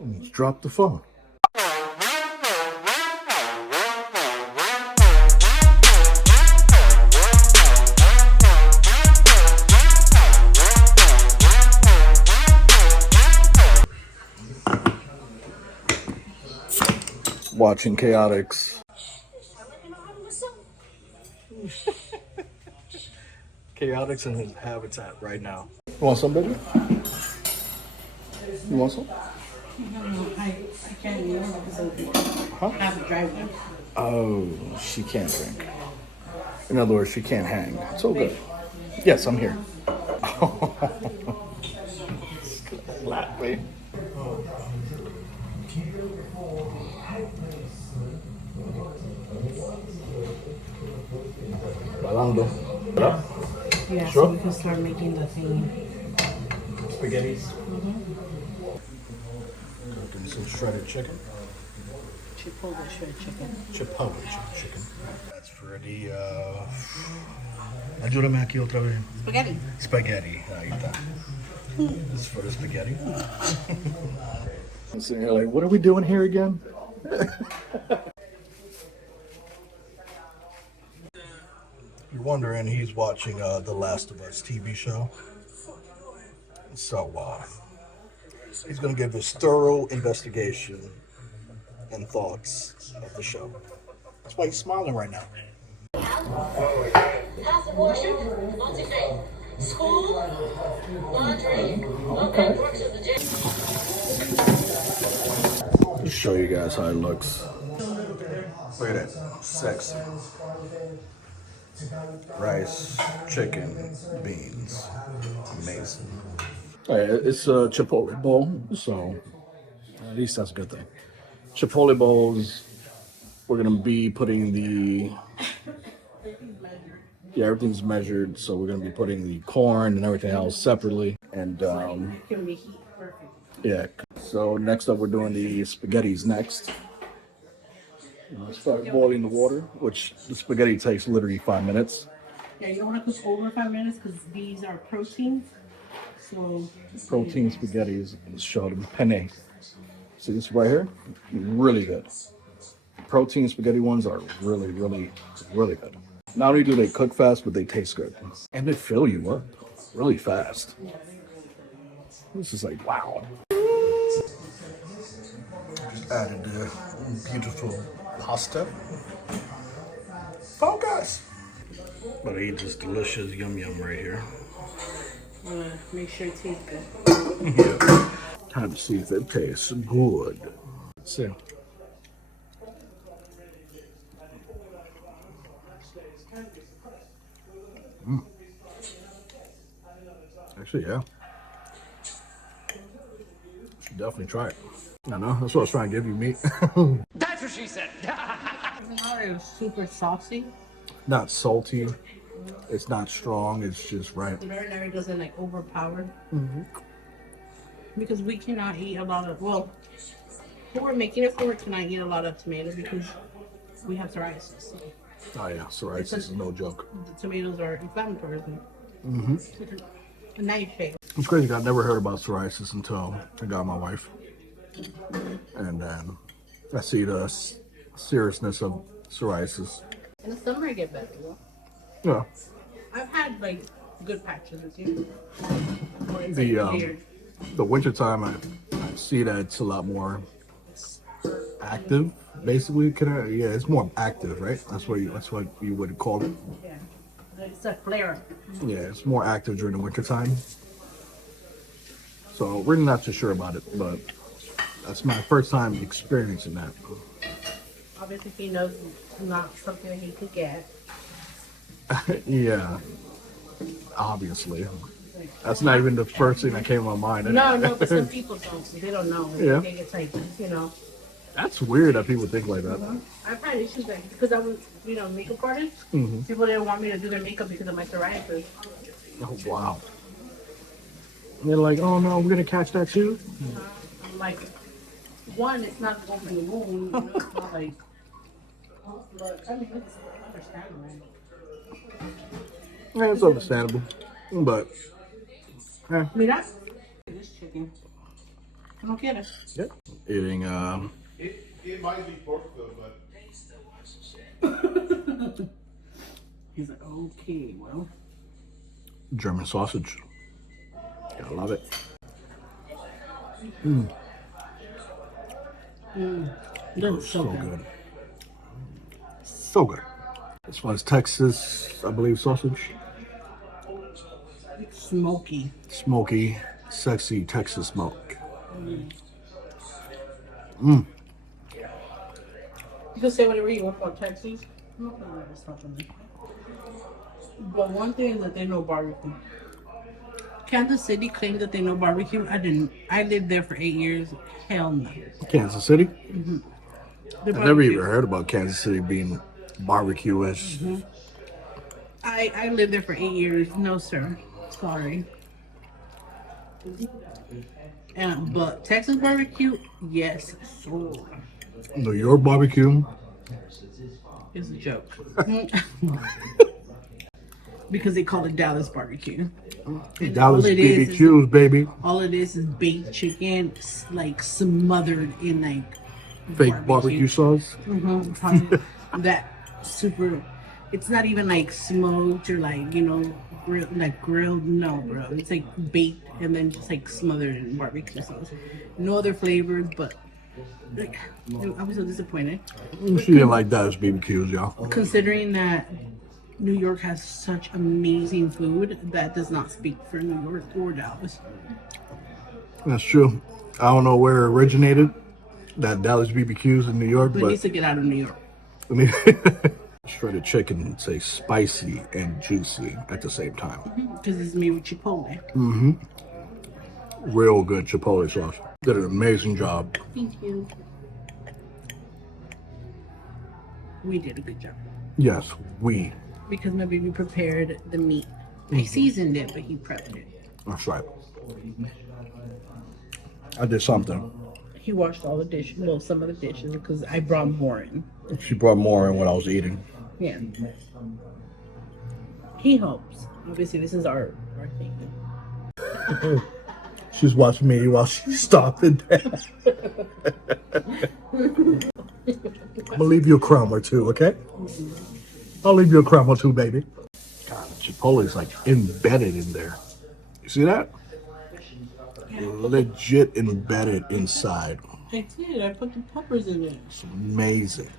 Let's drop the phone. Watching Chaotix. Chaotix in his habitat right now. You want some, baby? You want some? I can't eat it because I have a driveway. Oh, she can't drink. In other words, she can't hang. It's all good. Yes, I'm here. Flat, wait. Balando. Yeah, Sure. so we can start making the thing. Spaghettis. Cooking some shredded chicken. Chipotle shredded chicken. Chipotle chicken. That's for the ayúdame aquí otra vez. Spaghetti. Spaghetti. Ahí está. This is for the spaghetti. I'm sitting here like, what are we doing here again? You're wondering, he's watching The Last of Us TV show. So, he's going to give his thorough investigation and thoughts of the show. That's why he's smiling right now. House abortion, multi-faith, school, laundry, okay. Works at the gym. Just show you guys how it looks. Look at that, sexy. Rice, chicken, beans, amazing. It's a Chipotle bowl, so at least that's a good thing. Chipotle bowls, we're gonna be putting the, everything's measured, so we're gonna be putting the corn and everything else separately. And yeah, so next up we're doing the spaghettis next. Start boiling the water, which the spaghetti takes literally 5 minutes. Yeah, you don't want to cook over 5 minutes because these are proteins. So Protein spaghettis, let's show them penne. See this right here? Really good. Protein spaghetti ones are really, really, really good. Not only do they cook fast, but they taste good. And they fill you up really fast. This is like, wow. Just added the beautiful pasta. Focus! But I eat this delicious yum yum right here. make sure it tastes good. Yeah. Time to see if it tastes good. Let's see. Actually, yeah. Should definitely try it. I know, that's what I was trying to give you, meat. That's what she said. It's super saucy. Not salty. It's not strong. It's just right. The marinara doesn't like overpower. Because we cannot eat a lot of, well, who we're making it for, we cannot eat a lot of tomato because we have psoriasis. So Oh yeah, psoriasis is no joke. the tomatoes are inflammatory. And now you shake. It's crazy. I never heard about psoriasis until I got my wife. And then I see the seriousness of psoriasis. In the summer, I get better. Yeah. I've had like good patches with you. The winter time, I see that it's a lot more active. Basically, yeah, it's more active, right? That's what you would call it. Yeah, it's a flare. Yeah, it's more active during the winter time. So we're not too sure about it, but that's my first time experiencing that. Obviously, he knows it's not something that he could get. Yeah, obviously. That's not even the first thing that came to my mind. No, but some people don't. They don't know. Yeah. They think it's like, you know. That's weird that people think like that. I've had issues like because I was, makeup artist. People didn't want me to do their makeup because of my psoriasis. Oh wow. And they're like, oh no, we're gonna catch that too. I'm like, one, it's not going from the wound. It's not like, but I mean, it's understandable. Yeah, it's understandable, but Mira, this chicken. No quiere. Yeah. Eating It might be pork though, but He's like, okay, well. German sausage. Gotta love it. That's So good. So good. This one's Texas, I believe, sausage. Smoky. Smoky, sexy Texas smoke. You can say whatever you want about Texas. I'm not gonna let this happen. But one thing is that they know barbecue. Kansas City claimed that they know barbecue. I didn't. I lived there for 8 years. Hell no. Kansas City? The I never barbecue- even heard about Kansas City being barbecue-ish. I lived there for 8 years. No, sir. Sorry. But Texas barbecue, yes, sir. New York barbecue? It's a joke. Because they call it Dallas barbecue. And Dallas all it is BBQs, baby. all it is baked chicken, like smothered in like Fake barbecue sauce. that super. It's not even like smoked or like grilled. No, bro. It's like baked and then just like smothered in barbecue sauce. No other flavors, but like I was so disappointed. She didn't like Dallas BBQs, y'all. Considering that New York has such amazing food, that does not speak for New York or Dallas. That's true. I don't know where it originated, that Dallas BBQs in New York, But it but needs to get out of New York. I mean, shredded chicken, say spicy and juicy at the same time. Because it's made with Chipotle. Real good Chipotle sauce. Did an amazing job. Thank you. We did a good job. Yes, we. Because my baby prepared the meat. I seasoned it, but he prepped it. That's right. I did something. He washed all the dishes, well, some of the dishes, because I brought more in. She brought more in when I was eating. Yeah. He helps. Obviously, this is our thing. She's watching me while she's stopping down. I'm gonna leave you a crumb or two, okay? I'll leave you a crumb or two, baby. God, Chipotle's like embedded in there. You see that? Legit embedded inside. I did. I put the peppers in it. It's amazing.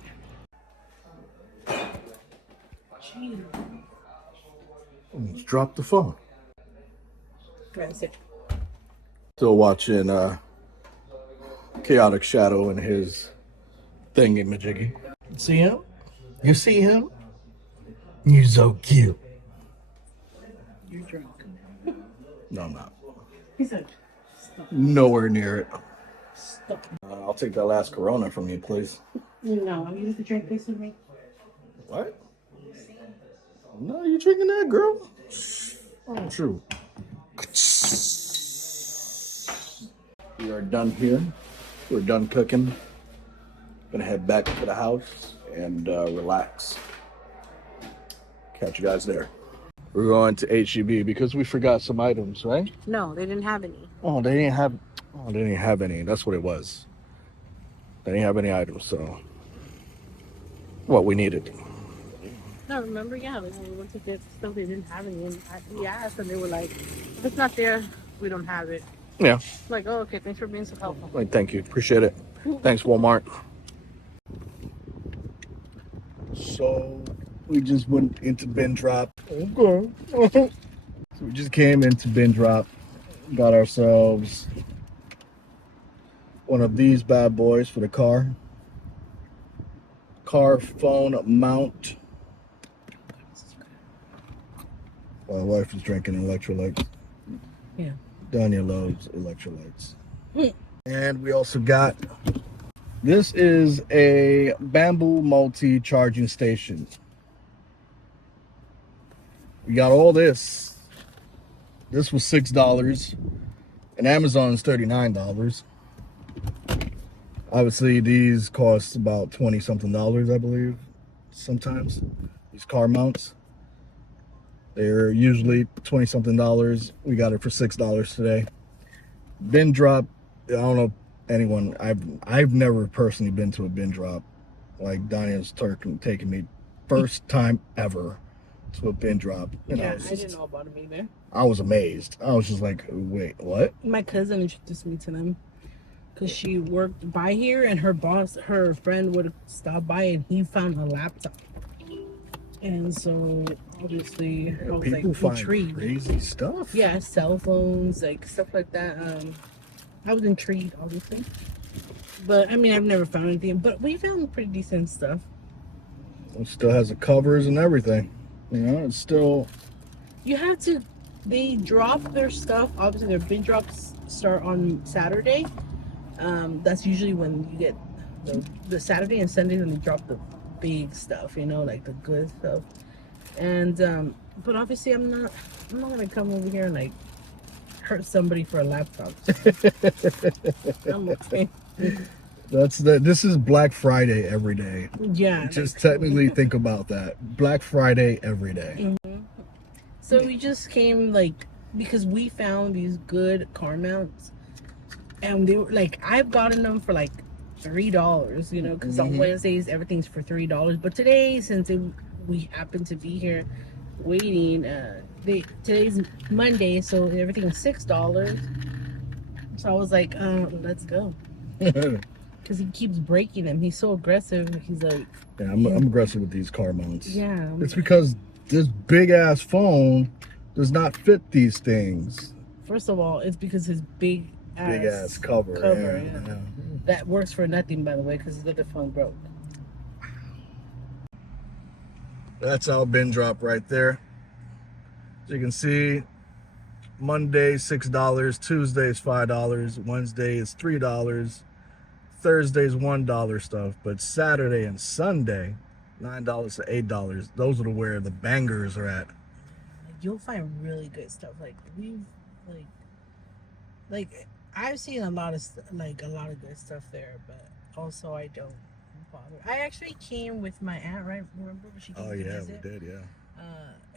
Jeez. Let's drop the phone. That's it. Still watching Chaotic Shadow and his thingy-majiggy. See him? You see him? You're so cute. You're drunk. No, I'm not. He said, stop. Nowhere near it. Stop. I'll take that last Corona from you, please. No, you need to drink this with me. What? No, you drinking that, girl? Oh, true. We are done here. We're done cooking. Gonna head back to the house and relax. Catch you guys there. We're going to HEB because we forgot some items, right? No, they didn't have any. Oh, they didn't have any. That's what it was. They didn't have any items, so what we needed. No, remember? Yeah, when we went to get stuff, they didn't have any. And we asked, and they were like, if it's not there, we don't have it. Yeah. Like, oh, okay, thanks for being so helpful. Like, thank you. Appreciate it. Thanks, Walmart. So we just went into bin drop. Okay. So we just came into bin drop, got ourselves one of these bad boys for the car. Car phone mount. My wife is drinking electrolytes. Yeah. Danya loves electrolytes. And we also got, this is a bamboo multi-charging station. We got all this. This was $6 and Amazon's $39. Obviously these cost about 20 something dollars, I believe, sometimes, these car mounts. They're usually 20 something dollars. We got it for $6 today. Bin drop don't know anyone. I've never personally been to a bin drop. Like Donnie's taking me first time ever to a bin drop. And Yeah, I didn't know about them either. I was amazed. I was just like, wait, what? My cousin introduced me to them because she worked by here, and her friend would stop by, and he found a laptop. And so obviously I was People like find intrigued. crazy stuff. Yeah, cell phones, like stuff like that. I was intrigued, obviously. But I mean, I've never found anything. But we found pretty decent stuff. It still has the covers and everything. You know, it's still. You have to. They drop their stuff. Obviously, their bin drops start on Saturday. That's usually when you get the Saturday and Sunday when they drop the big stuff. You know, like the good stuff. And but obviously, I'm not gonna come over here and like hurt somebody for a laptop. I'm okay. This is Black Friday every day. Yeah. Just technically think about that. Black Friday every day. So we just came like because we found these good car mounts, and they were like I've gotten them for like $3, you know, because on Wednesdays everything's for $3. But today, since we happen to be here waiting, today's Monday, so everything was $6. So I was like, let's go. Because he keeps breaking them. He's so aggressive. He's like... Yeah, I'm aggressive with these car mounts. Yeah. It's because this big-ass phone does not fit these things. First of all, it's because his big-ass cover. Yeah. That works for nothing, by the way, because his other phone broke. That's our bin drop right there. As you can see, Monday, $6. Tuesday is $5. Wednesday is $3. Thursday's $1 stuff, but Saturday and Sunday, $9 to $8. Those are where the bangers are at. You'll find really good stuff. Like I've seen a lot of good stuff there, but also I don't bother. I actually came with my aunt, right? Remember when she came to visit? We did, yeah.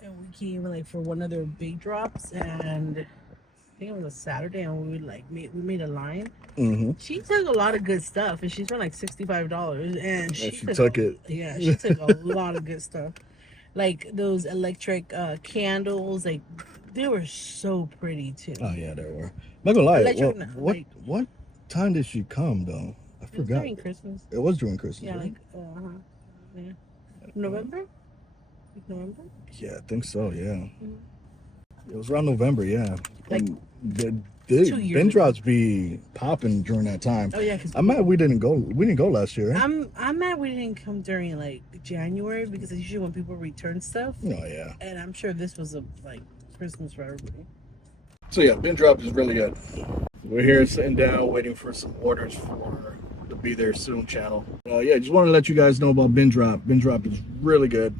And we came like for one of their big drops, and I think it was a Saturday, and we made a line. She took a lot of good stuff, and she spent like $65, and she took it. Yeah, she took a lot of good stuff, like those electric candles. Like they were so pretty too. Oh yeah, they were. I'm not gonna lie. What time did she come though? I forgot. It was during Christmas. It was during Christmas. Yeah, right? yeah. November. November. Yeah, I think so. Yeah. It was around November. Yeah. Like the 2 years bin ago. drops be popping during that time. Oh yeah, I'm mad we didn't go. We didn't go last year. Right? I'm mad we didn't come during like January because it's usually when people return stuff. Oh yeah. And I'm sure this was a like Christmas for everybody. So yeah, bin drop is really good. We're here sitting down waiting for some orders for the Be There Soon channel. Yeah, just want to let you guys know about bin drop. Bin drop is really good.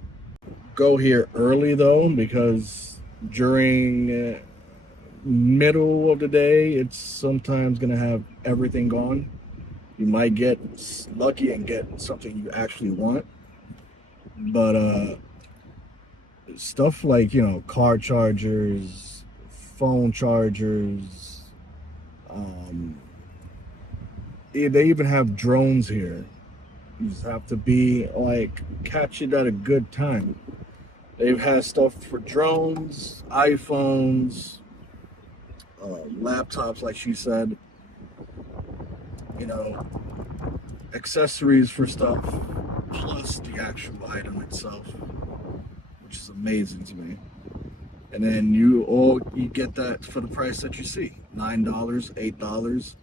Go here early though, because during middle of the day, it's sometimes gonna have everything gone. You might get lucky and get something you actually want, but stuff like, you know, car chargers, phone chargers, they even have drones here. You just have to be like, catch it at a good time. They've had stuff for drones, iPhones, laptops, like she said, you know, accessories for stuff, plus the actual item itself, which is amazing to me. And then you get that for the price that you see, $9, $8.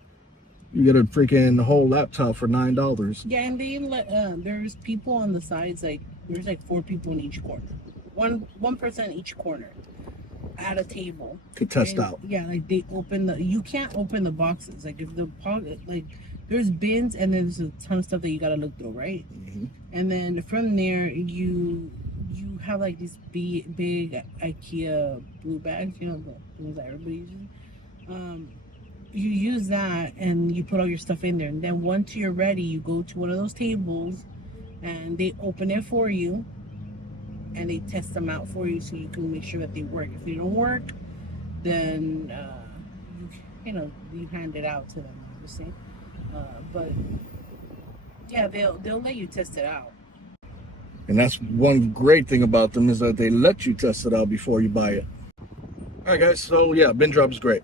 You get a freaking whole laptop for $9. Yeah, and they there's people on the sides, like there's like 4 people in each corner, one person in each corner at a table To test out. Yeah, like they you can't open the boxes. Like if the like there's bins and there's a ton of stuff that you gotta look through, right? And then from there you have like these big IKEA blue bags, you know, the ones that everybody uses. You use that and you put all your stuff in there, and then once you're ready, you go to one of those tables and they open it for you and they test them out for you so you can make sure that they work. If they don't work, then you hand it out to them. obviously. But yeah, they'll let you test it out. And that's one great thing about them is that they let you test it out before you buy it. All right, guys. So yeah, bin drop is great.